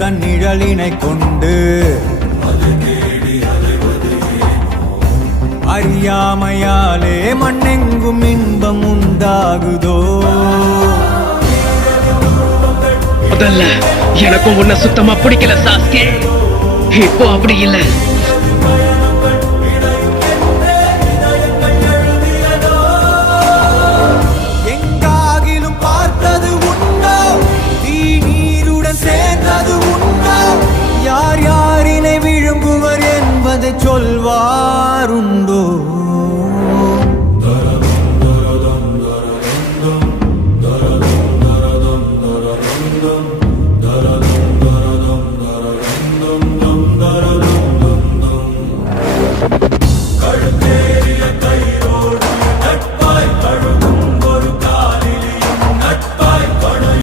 தன் நிழலினை கொண்டு அறியாமையாலே மண்ணெங்கும் இன்பம் உண்டாகுதோ. முதல்ல எனக்கும் உன்னை சுத்தமா பிடிக்கல சாஸ்கே. இப்போ அப்படி இல்ல,